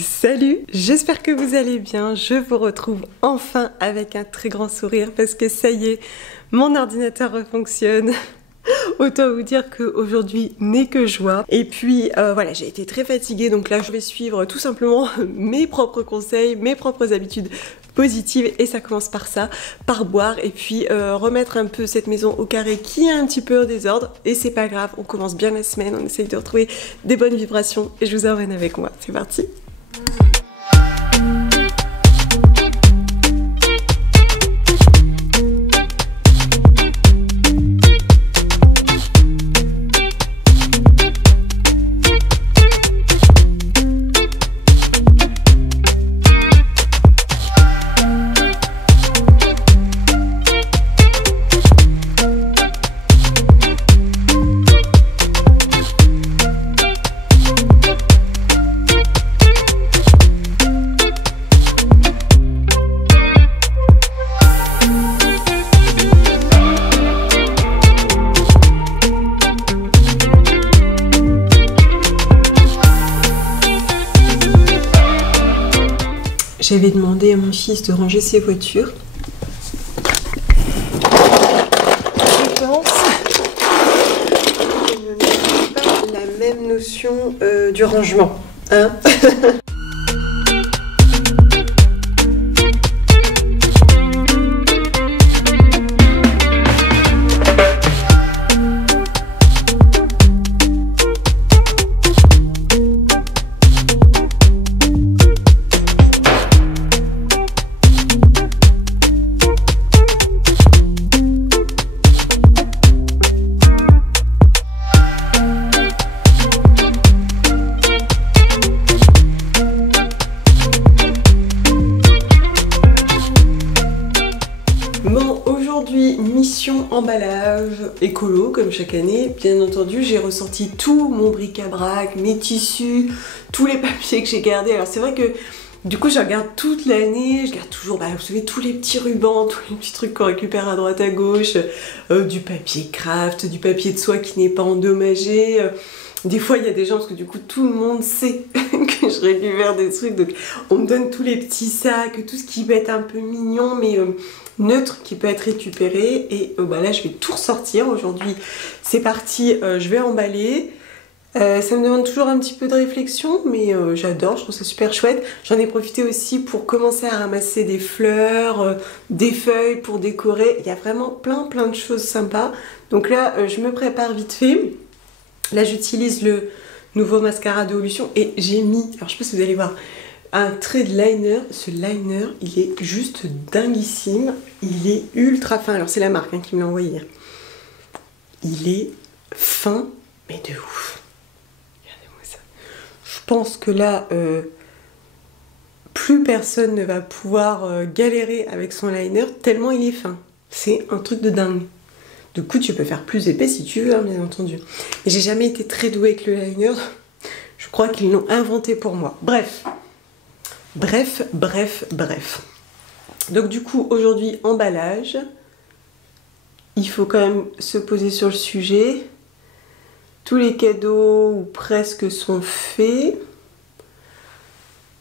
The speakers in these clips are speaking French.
Salut, j'espère que vous allez bien. Je vous retrouve enfin avec un très grand sourire parce que ça y est, mon ordinateur refonctionne. Autant vous dire qu'aujourd'hui n'est que joie. Et puis voilà, j'ai été très fatiguée, donc là je vais suivre tout simplement mes propres conseils, mes propres habitudes positives, et ça commence par ça, par boire et puis remettre un peu cette maison au carré qui est un petit peu au désordre. Et c'est pas grave, on commence bien la semaine, on essaye de retrouver des bonnes vibrations et je vous emmène avec moi. C'est parti. J'avais demandé à mon fils de ranger ses voitures. Je pense qu'il n'a pas la même notion du rangement, hein. Bon, aujourd'hui, mission emballage écolo, comme chaque année. Bien entendu, j'ai ressorti tout mon bric-à-brac, mes tissus, tous les papiers que j'ai gardés. Alors c'est vrai que du coup, je regarde toute l'année, je garde toujours, vous savez, tous les petits rubans, tous les petits trucs qu'on récupère à droite à gauche, du papier craft, du papier de soie qui n'est pas endommagé. Des fois, il y a des gens, parce que du coup, tout le monde sait que je récupère des trucs, donc on me donne tous les petits sacs, tout ce qui peut être un peu mignon, mais neutre, qui peut être récupéré. Et là, je vais tout ressortir. Aujourd'hui, c'est parti, je vais emballer. Ça me demande toujours un petit peu de réflexion, mais j'adore, je trouve ça super chouette. J'en ai profité aussi pour commencer à ramasser des fleurs, des feuilles pour décorer. Il y a vraiment plein de choses sympas. Donc là, je me prépare vite fait. Là, j'utilise le nouveau mascara de Olution et j'ai mis, alors je sais pas si vous allez voir, un trait de liner. Ce liner, il est juste dinguissime. Il est ultra fin. Alors c'est la marque qui me l'a envoyé. Il est fin, mais de ouf. Regardez-moi ça. Je pense que là, plus personne ne va pouvoir galérer avec son liner tellement il est fin. C'est un truc de dingue. Du coup, tu peux faire plus épais si tu veux, hein, bien entendu. Et j'ai jamais été très douée avec le liner. Je crois qu'ils l'ont inventé pour moi. Bref. Donc du coup, aujourd'hui, emballage. Il faut quand même se poser sur le sujet. Tous les cadeaux, ou presque, sont faits.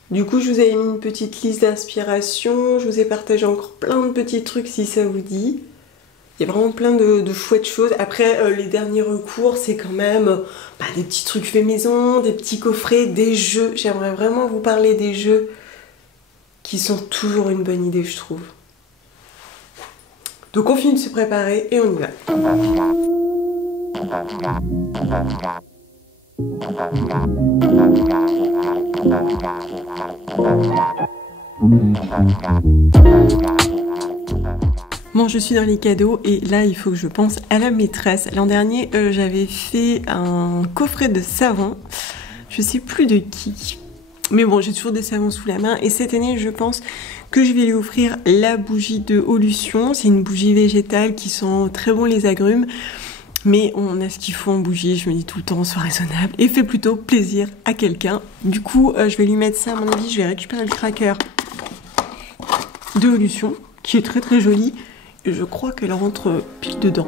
Du coup, je vous avais mis une petite liste d'inspiration. Je vous ai partagé encore plein de petits trucs si ça vous dit. Il y a vraiment plein de chouettes choses. Après, les derniers recours, c'est quand même des petits trucs faits maison, des petits coffrets, des jeux. J'aimerais vraiment vous parler des jeux qui sont toujours une bonne idée, je trouve. Donc on finit de se préparer et on y va. Bon, je suis dans les cadeaux et là il faut que je pense à la maîtresse. L'an dernier j'avais fait un coffret de savon, je sais plus de qui, mais bon, j'ai toujours des savons sous la main. Et cette année je pense que je vais lui offrir la bougie de Olution. C'est une bougie végétale qui sent très bon les agrumes, mais on a ce qu'il faut en bougie. Je me dis tout le temps, sois raisonnable et fais plutôt plaisir à quelqu'un. Du coup je vais lui mettre ça. À mon avis, je vais récupérer le cracker de Olution qui est très joli. Je crois qu'elle rentre pile dedans.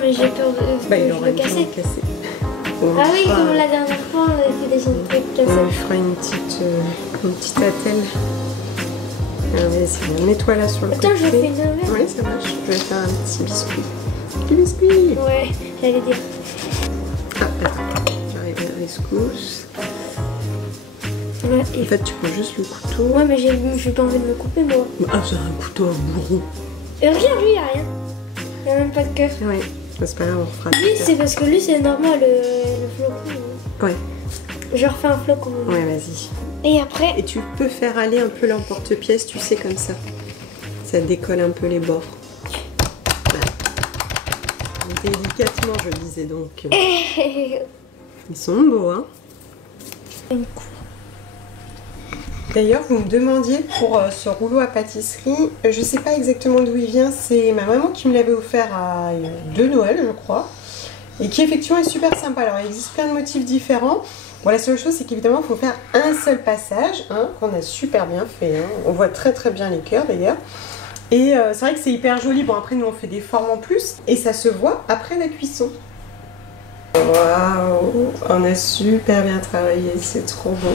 mais j'ai peur de il je aura le une casser. jambe cassée. Bon, Ah oui, fera- comme la dernière fois, on avait fait des trucs cassés. on lui fera une petite attelle. Vas-y, mets-toi là sur le Attends, côté. je fais une envers. Oui, ça marche. Je vais faire un petit biscuit. Petit biscuit. Ouais, j'allais dire. Ah, attends. J'arrive à la rescousse. Ouais, En fait, tu prends juste le couteau. ouais mais j'ai pas envie de me couper, moi. Ah, c'est un couteau à bourreau. Et regarde, lui, il a rien. Il a même pas de cœur. Ouais, c'est pas grave, on fera. Lui, c'est parce que lui, c'est normal, le flocon. Ouais, Je refais un flocon. ouais, vas-y. Et après, Et tu peux faire aller un peu l'emporte-pièce, tu sais, comme ça. Ça décolle un peu les bords. Voilà. Délicatement, je disais donc. Ils sont beaux, hein. D'ailleurs, vous me demandiez pour ce rouleau à pâtisserie, je sais pas exactement d'où il vient, c'est ma maman qui me l'avait offert à 2 Noël, je crois, et qui effectivement est super sympa. Alors, il existe plein de motifs différents. Bon, la seule chose, c'est qu'évidemment, il faut faire un seul passage, hein, qu'on a super bien fait. Hein. On voit très très bien les cœurs d'ailleurs. Et c'est vrai que c'est hyper joli. Bon, après, nous, on fait des formes en plus, et ça se voit après la cuisson. Waouh, on a super bien travaillé, c'est trop beau.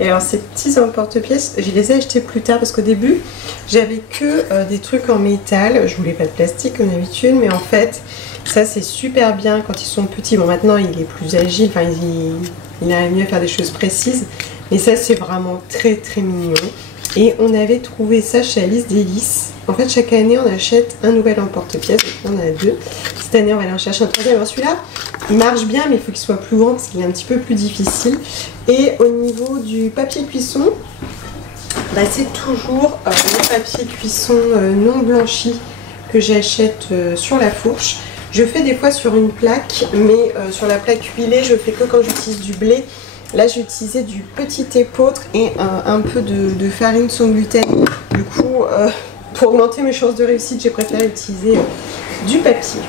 Et alors ces petits emporte-pièces, je les ai achetés plus tard parce qu'au début j'avais que des trucs en métal, je voulais pas de plastique comme d'habitude, mais en fait ça c'est super bien quand ils sont petits. Bon, maintenant il est plus agile, enfin il arrive mieux à faire des choses précises, mais ça c'est vraiment très très mignon. Et on avait trouvé ça chez Alice Délices. En fait, chaque année, on achète un nouvel emporte-pièce. On en a 2. Cette année, on va aller en chercher un troisième. Alors celui-là, il marche bien, mais il faut qu'il soit plus grand parce qu'il est un petit peu plus difficile. Et au niveau du papier cuisson, bah, c'est toujours le papier cuisson non blanchi que j'achète sur la fourche. Je fais des fois sur une plaque, mais sur la plaque huilée, je fais que quand j'utilise du blé. Là, j'ai utilisé du petit épeautre et un peu de farine sans gluten. Du coup, pour augmenter mes chances de réussite, j'ai préféré utiliser du papier.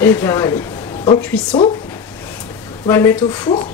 Et bien, allez, en cuisson, on va le mettre au four.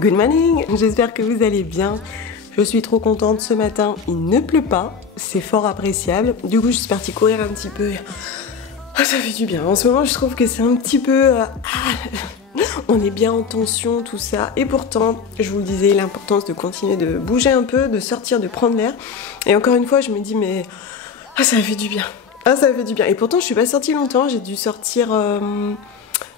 Good morning, j'espère que vous allez bien. Je suis trop contente ce matin, il ne pleut pas, c'est fort appréciable. Du coup, je suis partie courir un petit peu. Oh, ça fait du bien. En ce moment, je trouve que c'est un petit peu... on est bien en tension, tout ça. Et pourtant, je vous le disais, l'importance de continuer de bouger un peu, de sortir, de prendre l'air. Et encore une fois, je me dis, mais... Ah, ça fait du bien. Ah, ça fait du bien. Et pourtant, je suis pas sortie longtemps, j'ai dû sortir...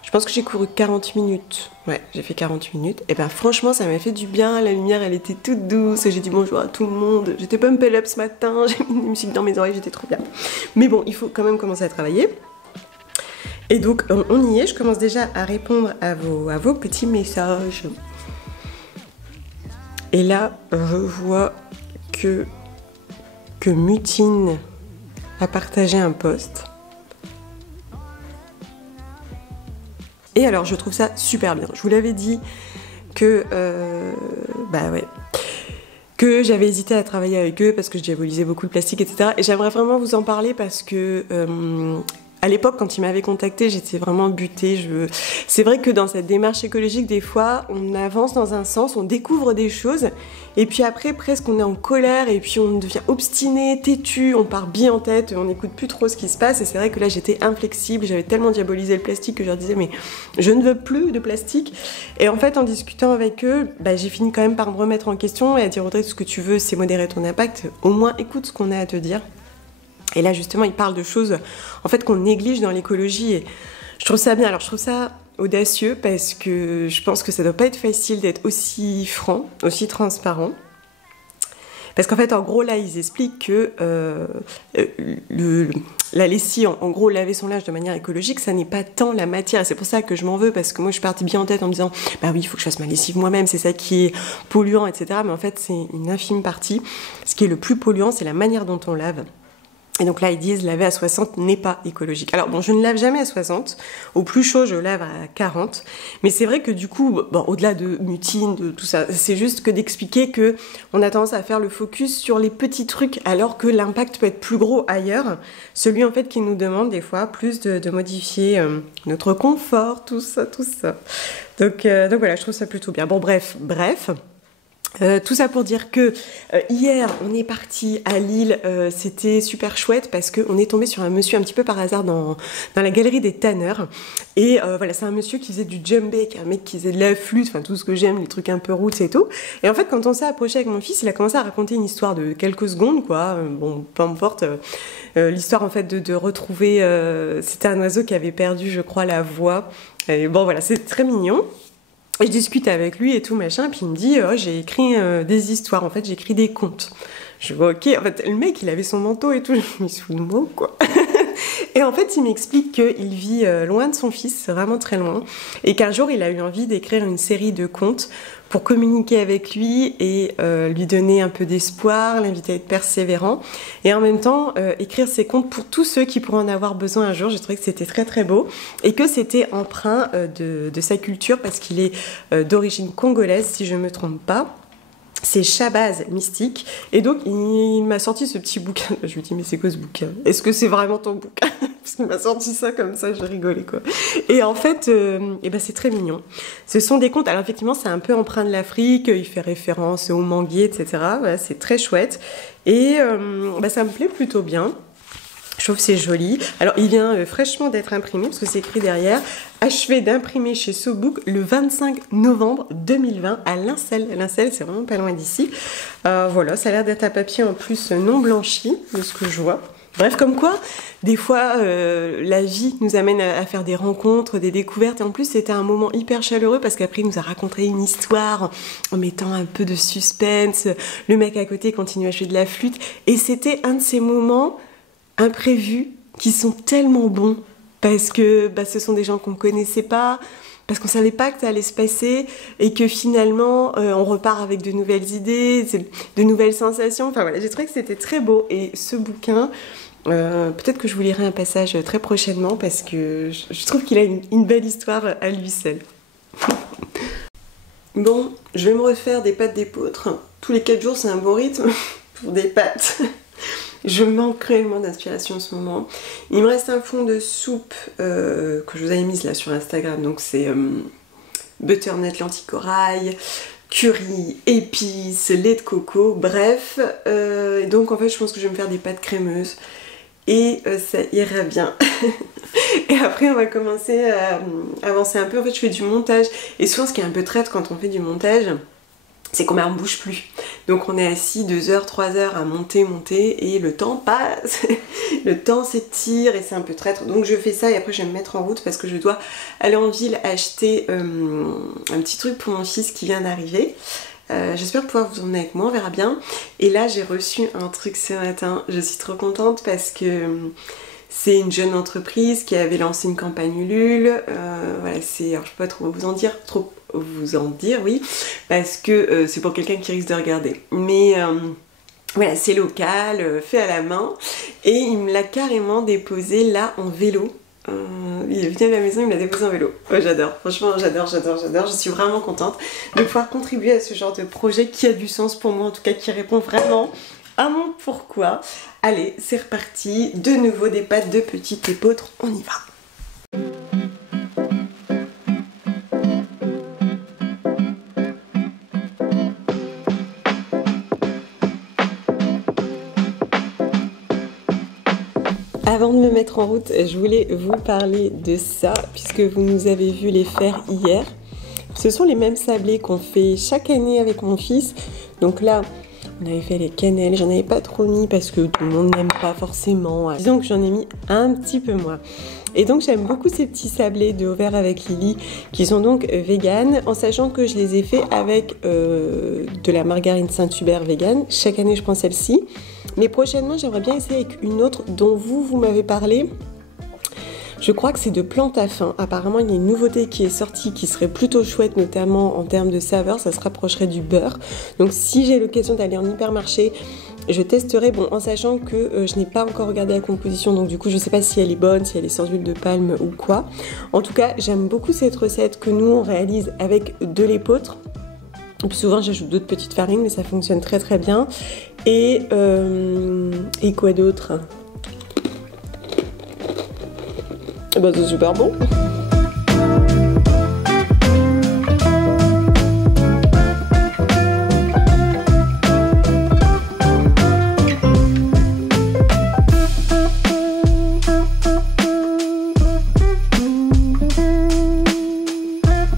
Je pense que j'ai couru 40 minutes. Ouais, j'ai fait 40 minutes. Et ben franchement, ça m'a fait du bien. La lumière, elle était toute douce. J'ai dit bonjour à tout le monde. J'étais pumped up ce matin. J'ai mis une musique dans mes oreilles. J'étais trop bien. Mais bon, il faut quand même commencer à travailler. Et donc, on y est. Je commence déjà à répondre à vos petits messages. Et là, je vois que Mutine a partagé un post. Et alors, je trouve ça super bien. Je vous l'avais dit que... bah ouais. Que j'avais hésité à travailler avec eux parce que je diabolisais beaucoup le plastique, etc. Et j'aimerais vraiment vous en parler parce que... à l'époque, quand il m'avait contacté, j'étais vraiment butée. C'est vrai que dans cette démarche écologique, des fois, on avance dans un sens, on découvre des choses, et puis après, presque on est en colère, et puis on devient obstiné, têtu, on part bien en tête, on n'écoute plus trop ce qui se passe, et c'est vrai que là, j'étais inflexible, j'avais tellement diabolisé le plastique que je leur disais, mais je ne veux plus de plastique. Et en fait, en discutant avec eux, j'ai fini quand même par me remettre en question et à dire, Audrey, tout ce que tu veux, c'est modérer ton impact, au moins écoute ce qu'on a à te dire. Et là, justement, il parle de choses en fait qu'on néglige dans l'écologie. Et je trouve ça bien. Alors, je trouve ça audacieux parce que je pense que ça doit pas être facile d'être aussi franc, aussi transparent. Parce qu'en fait, en gros, là, ils expliquent que la lessive, en gros, laver son linge de manière écologique, ça n'est pas tant la matière. Et c'est pour ça que je m'en veux, parce que moi, je suis partie bien en tête en me disant, bah oui, il faut que je fasse ma lessive moi-même, c'est ça qui est polluant, etc. Mais en fait, c'est une infime partie. Ce qui est le plus polluant, c'est la manière dont on lave. Et donc là, ils disent laver à 60 n'est pas écologique. Alors bon, je ne lave jamais à 60. Au plus chaud, je lave à 40. Mais c'est vrai que du coup, bon, au-delà de mutine, de tout ça, c'est juste que d'expliquer que on a tendance à faire le focus sur les petits trucs alors que l'impact peut être plus gros ailleurs. Celui en fait qui nous demande des fois plus de modifier notre confort, tout ça. Donc voilà, je trouve ça plutôt bien. Bon, bref. Tout ça pour dire que hier on est parti à Lille, c'était super chouette parce qu'on est tombé sur un monsieur un petit peu par hasard dans la galerie des tanneurs et voilà, c'est un monsieur qui faisait du djembé, un mec qui faisait de la flûte, enfin tout ce que j'aime, les trucs un peu roots et tout. Et en fait quand on s'est approché avec mon fils, il a commencé à raconter une histoire de quelques secondes quoi, bon peu importe, l'histoire en fait de retrouver, c'était un oiseau qui avait perdu je crois la voix, et bon voilà, c'est très mignon. Et je discute avec lui et tout machin, puis il me dit j'ai écrit des histoires, en fait j'ai écrit des contes. Je vois ok, en fait le mec il avait son manteau et tout, je me suis fous de moi ou quoi. Et en fait il m'explique qu'il vit loin de son fils, vraiment très loin, et qu'un jour il a eu envie d'écrire une série de contes pour communiquer avec lui et lui donner un peu d'espoir, l'inviter à être persévérant, et en même temps écrire ses contes pour tous ceux qui pourraient en avoir besoin un jour. J'ai trouvé que c'était très très beau et que c'était empreint de sa culture parce qu'il est d'origine congolaise si je ne me trompe pas. C'est Shabazz Mystique. Et donc, il m'a sorti ce petit bouquin. Je lui dis, mais c'est quoi ce bouquin? Est-ce que c'est vraiment ton bouquin? Parce qu'il m'a sorti ça comme ça, j'ai rigolé, quoi. Et en fait, c'est très mignon. Ce sont des contes. Alors, effectivement, c'est un peu empreint de l'Afrique. Il fait référence aux manguiers, etc. Voilà, c'est très chouette. Et ça me plaît plutôt bien. Je trouve que c'est joli. Alors, il vient fraîchement d'être imprimé, parce que c'est écrit derrière, achevé d'imprimer chez SoBook le 25 novembre 2020 à Lincel. Lincel, c'est vraiment pas loin d'ici. Voilà, ça a l'air d'être un papier en plus non blanchi, de ce que je vois. Bref, comme quoi, des fois, la vie nous amène à faire des rencontres, des découvertes. Et en plus, c'était un moment hyper chaleureux parce qu'après, il nous a raconté une histoire en mettant un peu de suspense. Le mec à côté continue à jouer de la flûte. Et c'était un de ces moments imprévus qui sont tellement bons parce que ce sont des gens qu'on ne connaissait pas, parce qu'on ne savait pas que ça allait se passer et que finalement on repart avec de nouvelles idées, de nouvelles sensations. Enfin voilà, j'ai trouvé que c'était très beau. Et ce bouquin, peut-être que je vous lirai un passage très prochainement parce que je trouve qu'il a une belle histoire à lui seul. Bon, je vais me refaire des pâtes d'épeautre. Tous les 4 jours, c'est un bon rythme pour des pâtes. Je manque réellement d'inspiration en ce moment. Il me reste un fond de soupe que je vous avais mise là sur Instagram. Donc c'est butternut, lentilles corail, curry, épices, lait de coco, bref. Donc en fait je pense que je vais me faire des pâtes crémeuses et ça ira bien. Et après on va commencer à avancer un peu. En fait je fais du montage et souvent ce qui est un peu traître quand on fait du montage, c'est qu'on ne bouge plus. Donc on est assis 2 heures, 3 heures à monter et le temps passe, le temps s'étire et c'est un peu traître. Donc je fais ça et après je vais me mettre en route parce que je dois aller en ville acheter un petit truc pour mon fils qui vient d'arriver. J'espère pouvoir vous emmener avec moi, on verra bien. Et là j'ai reçu un truc ce matin, je suis trop contente parce que c'est une jeune entreprise qui avait lancé une campagne Ulule. Voilà, alors je peux pas trop vous en dire, oui, parce que c'est pour quelqu'un qui risque de regarder. Mais voilà, c'est local, fait à la main, et il me l'a carrément déposé là en vélo. Il est venu à la maison, il me l'a déposé en vélo. Ouais, j'adore, franchement j'adore, je suis vraiment contente de pouvoir contribuer à ce genre de projet qui a du sens pour moi, en tout cas qui répond vraiment à mon pourquoi. Allez, c'est reparti. De nouveau des pâtes de petite épeautre, on y va. Avant de me mettre en route, je voulais vous parler de ça, puisque vous nous avez vu les faire hier. Ce sont les mêmes sablés qu'on fait chaque année avec mon fils. Donc là, on avait fait les cannelles, j'en avais pas trop mis parce que tout le monde n'aime pas forcément. Disons que j'en ai mis un petit peu moins. Et donc j'aime beaucoup ces petits sablés de Auvers avec Lily qui sont donc vegan, en sachant que je les ai fait avec de la margarine Saint-Hubert vegan. Chaque année je prends celle-ci. Mais prochainement j'aimerais bien essayer avec une autre dont vous m'avez parlé. Je crois que c'est de plante à fin. Apparemment, il y a une nouveauté qui est sortie qui serait plutôt chouette, notamment en termes de saveur. Ça se rapprocherait du beurre. Donc, si j'ai l'occasion d'aller en hypermarché, je testerai, bon, en sachant que je n'ai pas encore regardé la composition. Donc, du coup, je ne sais pas si elle est bonne, si elle est sans huile de palme ou quoi. En tout cas, j'aime beaucoup cette recette que nous, on réalise avec de l'épeautre. Plus souvent, j'ajoute d'autres petites farines, mais ça fonctionne très très bien. Et quoi d'autre ? Bah, c'est super bon.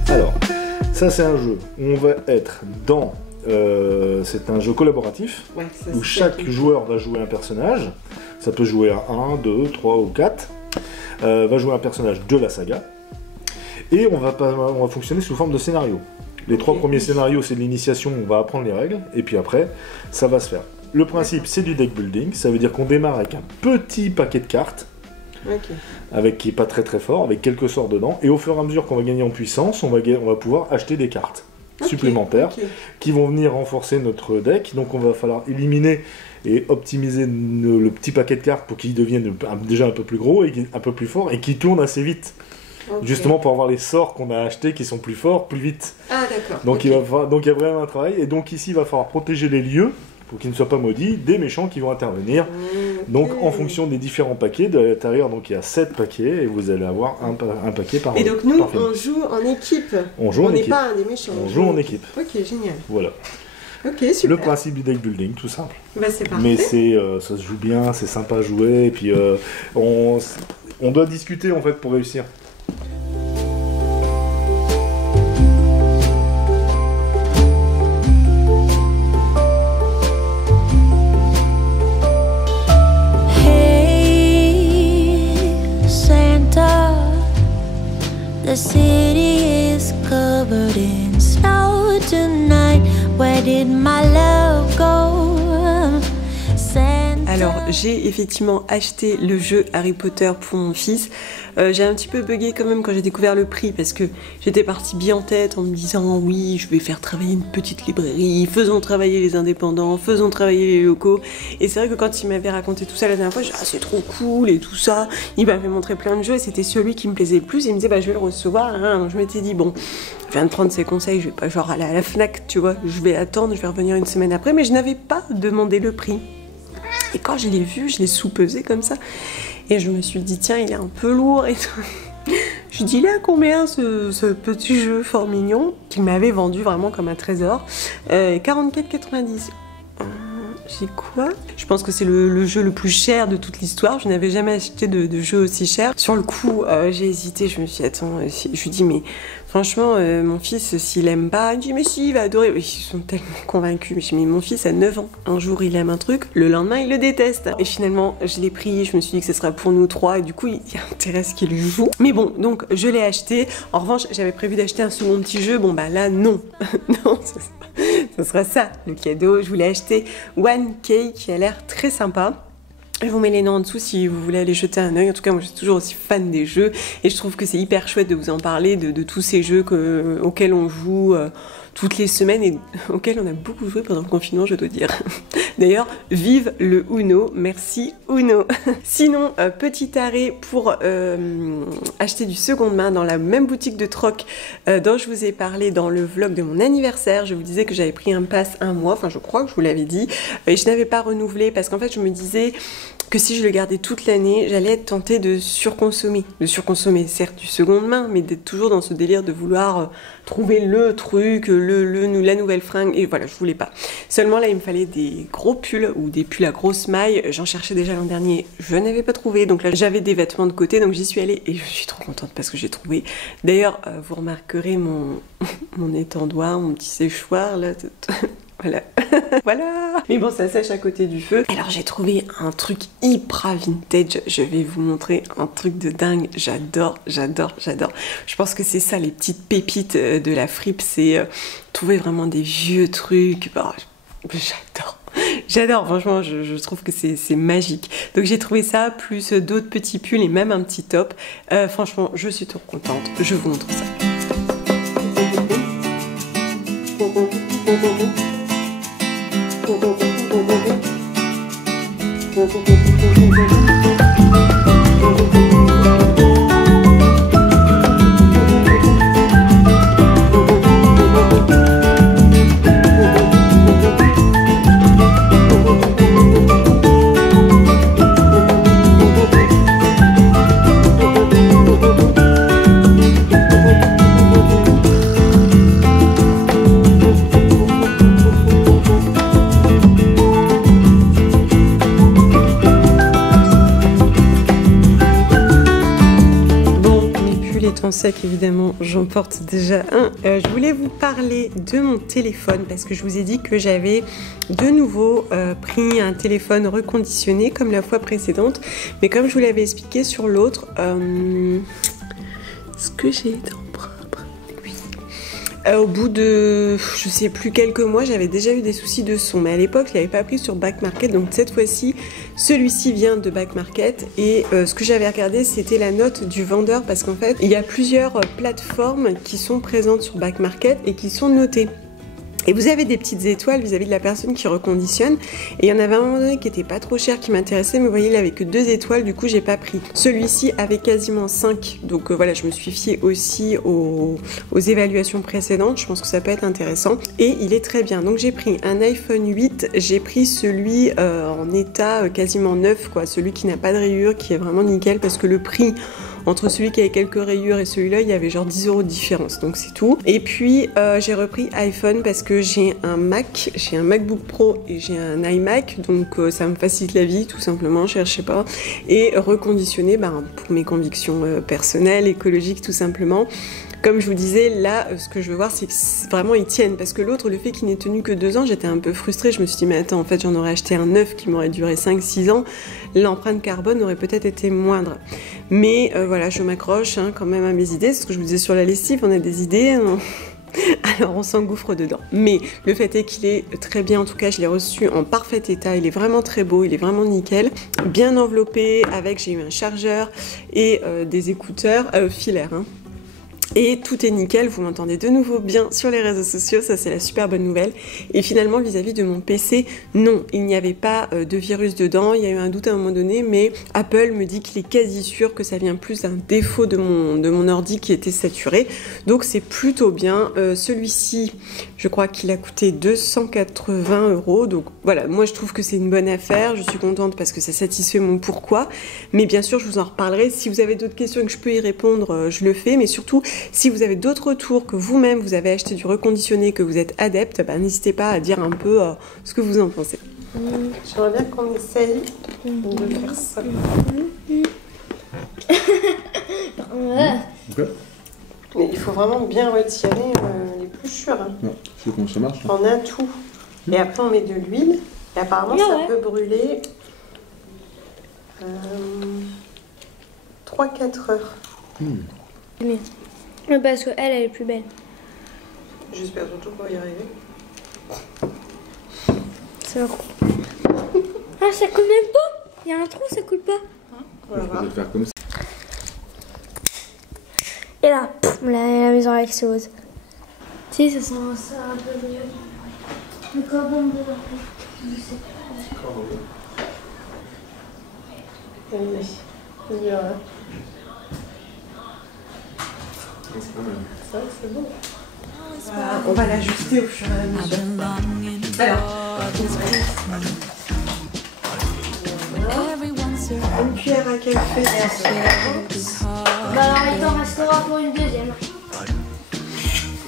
Alors, ça c'est un jeu où on va être dans... c'est un jeu collaboratif, Ouais, où chaque joueur va jouer un personnage. Ça peut jouer à 1, 2, 3 ou 4. Va jouer un personnage de la saga. Et on va fonctionner sous forme de scénario. Les 3 premiers scénarios, c'est de l'initiation, on va apprendre les règles. Et puis après, ça va se faire. Le principe, c'est du deck building. Ça veut dire qu'on démarre avec un petit paquet de cartes. Qui est pas très très fort, avec quelques sorts dedans. Et au fur et à mesure qu'on va gagner en puissance, on va pouvoir acheter des cartes supplémentaires qui vont venir renforcer notre deck. Donc on va falloir éliminer et optimiser le petit paquet de cartes pour qu'il devienne déjà un peu plus gros et un peu plus fort et qu'il tourne assez vite. Justement pour avoir les sorts qu'on a achetés qui sont plus forts, plus vite. Ah d'accord. Donc il y a vraiment un travail. Et donc ici il va falloir protéger les lieux pour qu'ils ne soient pas maudits des méchants qui vont intervenir. Donc en fonction des différents paquets, de l'intérieur donc il y a 7 paquets et vous allez avoir un paquet par. Et donc nous on joue en équipe. On n'est pas un des méchants. On joue en équipe. Ok, génial. Voilà. Ok, super. Le principe du deck building, tout simple. Bah c'est parfait. Mais ça se joue bien, c'est sympa à jouer et puis on doit discuter en fait pour réussir. The city is covered in snow tonight. Where did my love go? Alors, j'ai effectivement acheté le jeu Harry Potter pour mon fils. J'ai un petit peu bugué quand même quand j'ai découvert le prix parce que j'étais partie bien en tête en me disant oui, je vais faire travailler une petite librairie, faisons travailler les indépendants, faisons travailler les locaux. Et c'est vrai que quand il m'avait raconté tout ça la dernière fois, j'ai dit ah c'est trop cool et tout ça. Il m'avait montré plein de jeux et c'était celui qui me plaisait le plus. Et il me disait bah je vais le recevoir. Hein. Donc je m'étais dit bon, je viens de prendre ses conseils, je vais pas genre aller à la Fnac, tu vois, je vais attendre, je vais revenir une semaine après. Mais je n'avais pas demandé le prix. Et quand je l'ai vu, je l'ai sous-pesé comme ça. Et je me suis dit, tiens, il est un peu lourd et tout. Je dis, il est à combien ce petit jeu fort mignon qu'il m'avait vendu vraiment comme un trésor 44,90. J'ai quoi? Je pense que c'est le jeu le plus cher de toute l'histoire. Je n'avais jamais acheté de jeu aussi cher. Sur le coup, j'ai hésité. Je me suis dit, attends, je lui dis, mais franchement, mon fils, s'il aime pas, il dit, mais si, il va adorer. Ils sont tellement convaincus. Je dis, mais mon fils a 9 ans. Un jour, il aime un truc, le lendemain, il le déteste. Et finalement, je l'ai pris. Je me suis dit que ce sera pour nous 3. Et du coup, il y a intérêt à ce qu'il joue. Mais bon, donc, je l'ai acheté. En revanche, j'avais prévu d'acheter un second petit jeu. Bon, bah là, non. Non, ce sera ça, le cadeau. Je voulais acheter One Cake qui a l'air très sympa. Je vous mets les noms en dessous si vous voulez aller jeter un œil. En tout cas, moi je suis toujours aussi fan des jeux et je trouve que c'est hyper chouette de vous en parler, de tous ces jeux auxquels on joue toutes les semaines et auxquels on a beaucoup joué pendant le confinement, je dois dire. D'ailleurs, vive le Uno, merci Uno. Sinon, petit arrêt pour acheter du seconde main dans la même boutique de troc dont je vous ai parlé dans le vlog de mon anniversaire. Je vous disais que j'avais pris un pass un mois, enfin je crois que je vous l'avais dit, et je n'avais pas renouvelé parce qu'en fait je me disais que si je le gardais toute l'année, j'allais être tentée de surconsommer. De surconsommer certes du seconde main, mais d'être toujours dans ce délire de vouloir trouver le truc, la nouvelle fringue, et voilà, je voulais pas. Seulement là, il me fallait des gros pulls ou des pulls à grosse maille. J'en cherchais déjà l'an dernier, je n'avais pas trouvé, donc là j'avais des vêtements de côté, donc j'y suis allée et je suis trop contente parce que j'ai trouvé. D'ailleurs, vous remarquerez mon étendoir, mon petit séchoir là. Voilà. Voilà. Mais bon, ça sèche à côté du feu. Alors j'ai trouvé un truc hyper vintage. Je vais vous montrer un truc de dingue. J'adore, j'adore, j'adore. Je pense que c'est ça les petites pépites de la fripe. C'est trouver vraiment des vieux trucs. Bon, j'adore. J'adore, franchement, je trouve que c'est magique. Donc j'ai trouvé ça, plus d'autres petits pulls et même un petit top. Franchement, je suis trop contente. Je vous montre ça. Sec, évidemment, j'en porte déjà un. Je voulais vous parler de mon téléphone parce que je vous ai dit que j'avais de nouveau pris un téléphone reconditionné comme la fois précédente, mais comme je vous l'avais expliqué sur l'autre, est-ce que j'ai été en propre? Oui. Au bout de, je sais plus, quelques mois, j'avais déjà eu des soucis de son, mais à l'époque, je l'avais pas pris sur Back Market, donc cette fois-ci, celui-ci vient de Back Market, et ce que j'avais regardé, c'était la note du vendeur, parce qu'en fait, il y a plusieurs plateformes qui sont présentes sur Back Market et qui sont notées. Et vous avez des petites étoiles vis-à-vis de la personne qui reconditionne. Et il y en avait un moment donné qui était pas trop cher, qui m'intéressait, mais vous voyez, il avait que 2 étoiles, du coup j'ai pas pris. Celui-ci avait quasiment 5, donc voilà, je me suis fiée aussi aux évaluations précédentes, je pense que ça peut être intéressant. Et il est très bien, donc j'ai pris un iPhone 8, j'ai pris celui en état quasiment neuf, quoi, celui qui n'a pas de rayures, qui est vraiment nickel, parce que le prix entre celui qui avait quelques rayures et celui-là, il y avait genre 10 € de différence, donc c'est tout. Et puis j'ai repris iPhone parce que j'ai un Mac, j'ai un MacBook Pro et j'ai un iMac, donc ça me facilite la vie tout simplement, je sais pas. Et reconditionner pour mes convictions personnelles, écologiques tout simplement. Comme je vous disais, là, ce que je veux voir, c'est que vraiment ils tiennent. Parce que l'autre, le fait qu'il n'ait tenu que 2 ans, j'étais un peu frustrée. Je me suis dit, mais attends, en fait, j'en aurais acheté un neuf qui m'aurait duré 5-6 ans. L'empreinte carbone aurait peut-être été moindre. Mais voilà, je m'accroche quand même à mes idées. C'est ce que je vous disais sur la lessive, on a des idées. Alors on s'engouffre dedans. Mais le fait est qu'il est très bien, en tout cas je l'ai reçu en parfait état, il est vraiment très beau, il est vraiment nickel. Bien enveloppé, avec, j'ai eu un chargeur et des écouteurs filaires. Et tout est nickel, vous m'entendez de nouveau bien sur les réseaux sociaux, ça c'est la super bonne nouvelle. Et finalement vis-à-vis de mon PC, non, il n'y avait pas de virus dedans, il y a eu un doute à un moment donné, mais Apple me dit qu'il est quasi sûr que ça vient plus d'un défaut de mon ordi qui était saturé. Donc c'est plutôt bien. Celui-ci, je crois qu'il a coûté 280 €, donc voilà, moi je trouve que c'est une bonne affaire, je suis contente parce que ça satisfait mon pourquoi. Mais bien sûr, je vous en reparlerai. Si vous avez d'autres questions et que je peux y répondre, je le fais, mais surtout, si vous avez d'autres retours, que vous-même vous avez acheté du reconditionné, que vous êtes adepte, n'hésitez pas à dire un peu ce que vous en pensez. J'aimerais bien qu'on essaye de faire ça. Okay. Mais il faut vraiment bien retirer l'épluchure. Non, c'est comment ça marche. On a tout. Et après on met de l'huile. Et apparemment ça peut brûler 3-4 heures. Parce qu'elle est plus belle. J'espère surtout qu'on va y arriver. Ça va. Ah, ça coule même pas. Il y a un trou, ça coule pas. Je vais faire comme ça. Et là, la maison explose. Si, ça sent ça un peu mieux. Le cordon de la On va l'ajuster au fur et à mesure. Alors, une cuillère à café. Bah alors il t'en restera pour une deuxième.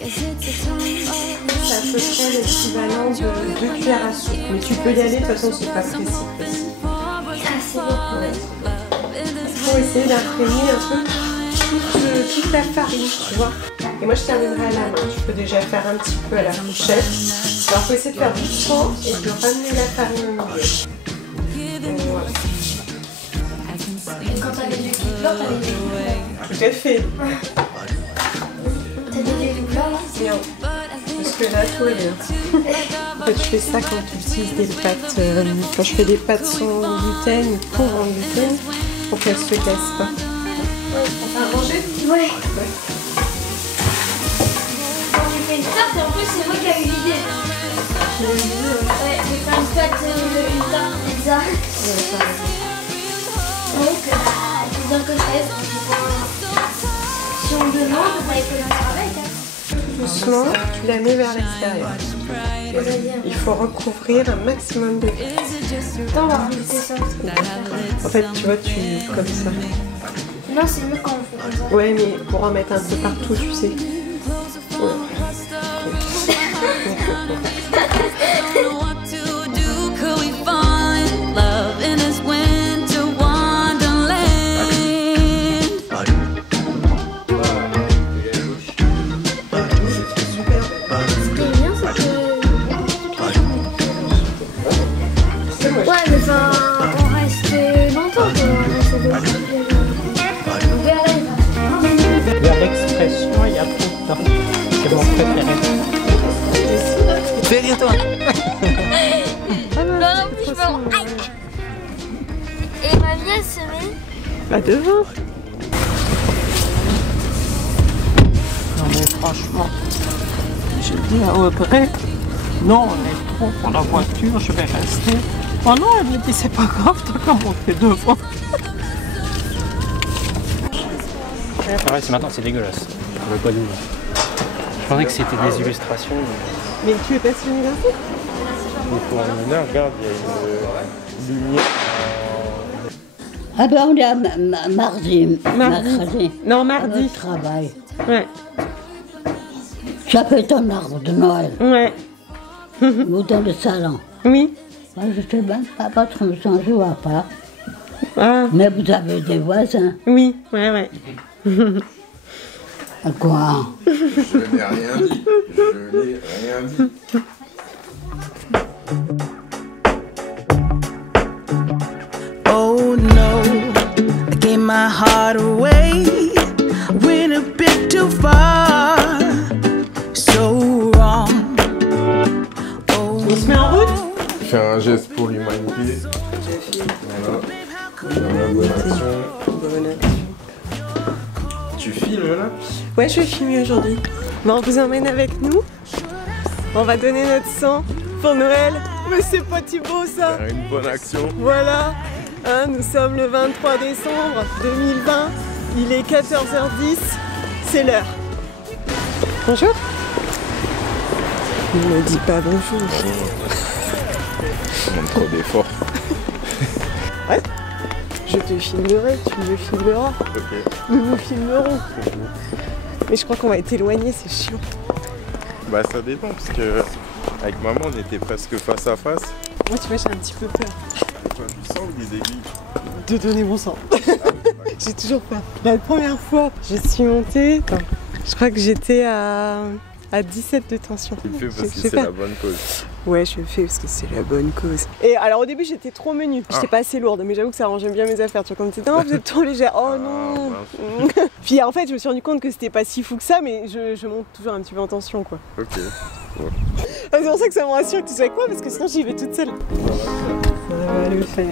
C'est à peu près l'équivalent de 2 cuillères à soupe. Mais tu peux y aller, de toute façon, c'est pas précis. Ça c'est bon. Il faut essayer d'imprégner un peu toute la farine, tu vois. Et moi, je terminerai à la main. Tu peux déjà faire un petit peu à la fourchette. Alors, il faut essayer de faire doucement et de ramener la farine au milieu. Voilà. Et quand t'as des couleurs, t'as des couleurs. Tout à fait. T'as des couleurs là? Bien. Parce que là, tout est bien. En fait, je fais ça quand tu utilises des pâtes. Quand je fais des pâtes sans gluten ou pauvres en gluten, pour qu'elles se cassent pas. On va arranger? Ouais. Quand j'ai fait une tarte, et en plus c'est moi qui ai eu l'idée. Ouais, j'ai fait une tarte pizza. Donc, c'est bien que je reste. Si on demande, on va écouter un travail. Doucement, tu la mets vers l'extérieur. Il faut recouvrir un maximum de pâte. Attends, on va rajouter ça. En fait, tu vois, tu comme ça. Non, c'est mieux quand on fait comme ça. Ouais, mais pour en mettre un peu partout, tu sais. Ouais. Ouais, mais enfin, on reste longtemps pour rester on verra. Vers l'expression, il y a trop de temps. C'est mon préféré. Derrière toi. Non, je peux. Et ma vie, elle se met. Bah devant. Non mais franchement, j'ai dit à Audrey, non, on est trop pour la voiture, je vais rester. Oh non, elle me dit c'est pas grave, t'as qu'à monter devant. Ah ouais, c'est maintenant, c'est dégueulasse. Je veux pas d'où. Je pensais que c'était des illustrations. Mais tu es passionné d'un coup? Mais pour une heure, regarde, il y a une lumière. Ah ben on est à mardi, mercredi. Non, mardi. Au travail. Ouais. J'appelle ton arbre de Noël. Ouais. Ou dans le salon. Oui. Moi je sais même pas, votre maison je vois pas. Ah. Mais vous avez des voisins. Oui, ouais. À quoi? Je n'ai rien dit. Je n'ai rien dit. Oh no, I gave my heart away, went a bit too far, so wrong. Oh, On se met en route? Faire un geste pour l'humanité. Voilà. Dans la bonne action. Tu filmes là? Ouais, je vais filmer aujourd'hui. Bon, on vous emmène avec nous. On va donner notre sang pour Noël. Mais c'est pas beau ça. Faire une bonne action. Voilà. Hein, nous sommes le 23 décembre 2020. Il est 14h10. C'est l'heure. Bonjour. Il ne dit pas bonjour. On demande trop d'efforts. Ouais. Je te filmerai, tu me filmeras. Ok. Nous nous filmerons. Mais je crois qu'on va être éloignés, c'est chiant. Bah ça dépend parce que avec maman on était presque face à face. Moi tu vois j'ai un petit peu peur Toi tu sens des aiguilles. de donner mon sang. J'ai toujours peur. La première fois je suis montée, je crois que j'étais à 17 de tension. Tu le fais parce que Je sais c'est pas. la bonne cause. Ouais, je le fais parce que c'est la bonne cause. Et alors au début j'étais trop menue, j'étais pas assez lourde, mais j'avoue que ça arrangeait bien mes affaires. Tu vois, comme c'était non, vous êtes trop légère, oh non. Puis en fait je me suis rendu compte que c'était pas si fou que ça, mais je monte toujours un petit peu en tension quoi. Ok. C'est pour ça que ça me rassure que tu sois avec moi, parce que sinon j'y vais toute seule. Ça va le faire.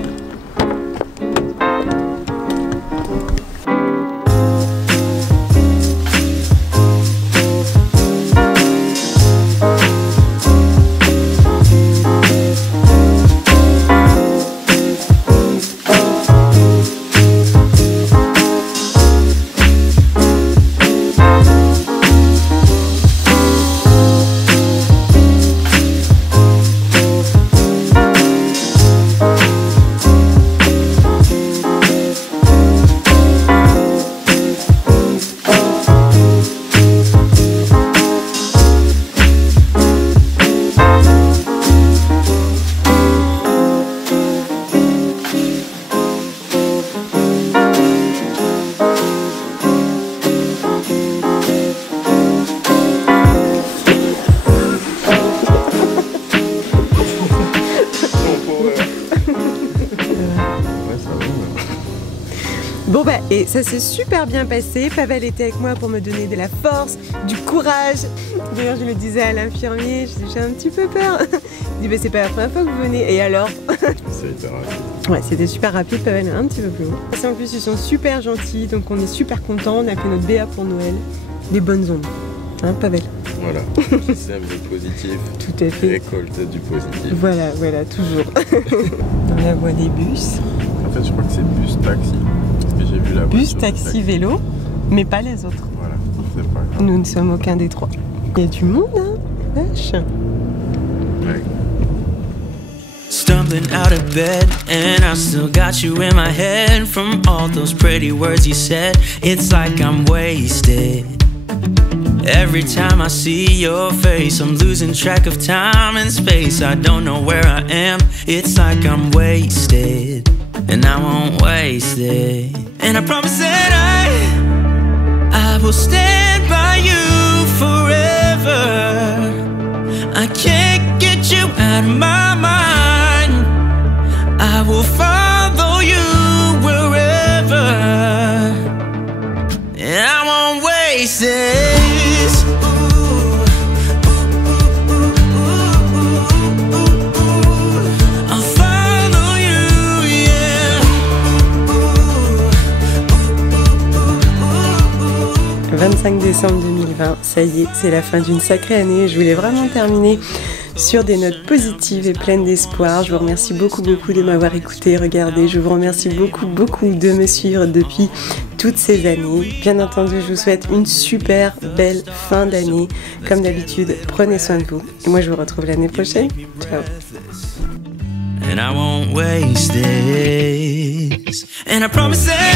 Et ça s'est super bien passé. Pavel était avec moi pour me donner de la force, du courage. D'ailleurs, je le disais à l'infirmier, j'ai un petit peu peur. Il dit, bah, c'est pas la première fois que vous venez. Et alors? C'est hyper rapide. Ouais, c'était super rapide. Pavel est un petit peu plus haut. En plus, ils sont super gentils, donc on est super contents. On a fait notre BA pour Noël. Des bonnes ondes. Hein, Pavel? Voilà, sème du positif. Tout à fait. Récolte du positif. Voilà, voilà, toujours. Dans la voie des bus. En fait, je crois que c'est bus taxi. Parce que j'ai vu la Bus, taxi, vélo, mais pas les autres. Voilà, c'est pas grave. Nous ne sommes aucun des trois. Il y a du monde, hein? Vache. Ouais. Stumbling out of bed, and I still got you in my head. From all those pretty words you said, it's like I'm wasted. Every time I see your face, I'm losing track of time and space. I don't know where I am, it's like I'm wasted. And I won't waste it. And I promise that I will stand by you forever. I can't get you out of my mind. I will follow you wherever. And I won't waste it. I'll follow you, yeah. 25 décembre 2020, ça y est, c'est la fin d'une sacrée année. Je voulais vraiment terminer sur des notes positives et pleines d'espoir. Je vous remercie beaucoup de m'avoir écouté, regardé. Je vous remercie beaucoup de me suivre depuis toutes ces années. Bien entendu, je vous souhaite une super belle fin d'année. Comme d'habitude, prenez soin de vous. Et moi, je vous retrouve l'année prochaine. Ciao. And I won't waste this. And I promise that